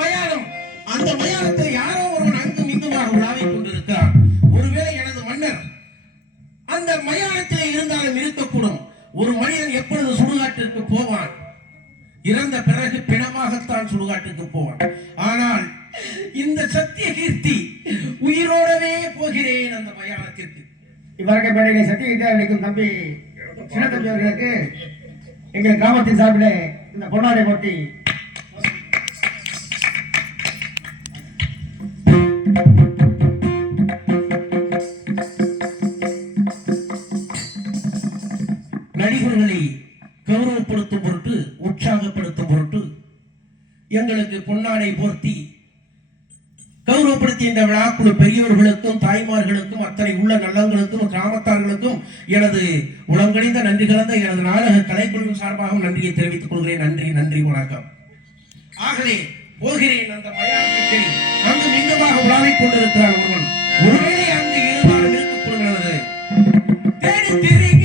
மயானம், அந்த மயானத்தை யாரோ ஒருவன் அங்கும் இங்குமாக உலாவிக் கொண்டிருக்கிறான். ஒருவேளை எனது மன்னர் அந்த மயானத்திலே இருந்தாலும் இருக்கக்கூடும். ஒரு மனிதன் எப்பொழுது சுடுகாட்டிற்கு போவான்? இறந்த பிறகு பிணமாகத்தான் சுடுகாட்டுக்கு போவான். ஆனால் இந்த சத்திய கீர்த்தி உயிரோடவே போகிறேன் அந்த மயானத்திற்கு. இவருக்கு மேடையை சத்திய கீர்த்தியா நினைக்கும் தம்பி சின்ன தம்பி அவர்களுக்கு எங்கள் கிராமத்தின் சார்பில் இந்த பொன்னாடை போட்டி நடிகர்களை கௌரவப்படுத்தும் பொருட்டு, உற்சாகப்படுத்தும் பொருட்டு எங்களுக்கு பொன்னாடை போர்த்தி கௌரவப்படுத்திய இந்த விழாக்குழு பெரியவர்களுக்கும் தாய்மார்களுக்கும் அத்தனை உள்ள நல்லங்களுக்கும் கிராமத்தார்களுக்கும் எனது உளங்கணிந்த நன்றி கலந்த எனது நாடக கலைக்குழுவின் சார்பாகவும் நன்றியை தெரிவித்துக் கொள்கிறேன். நன்றி, நன்றி, வணக்கம். ஆகவே போகிறேன் அந்த மயானத்தை. அங்கு மிங்கமாக உலாவிக் கொண்டிருக்கிறார் ஒருவன். ஒருவேளை அங்கு இருந்தாலும் இருக்கக் கொள்கிறது. தேடி திரிகி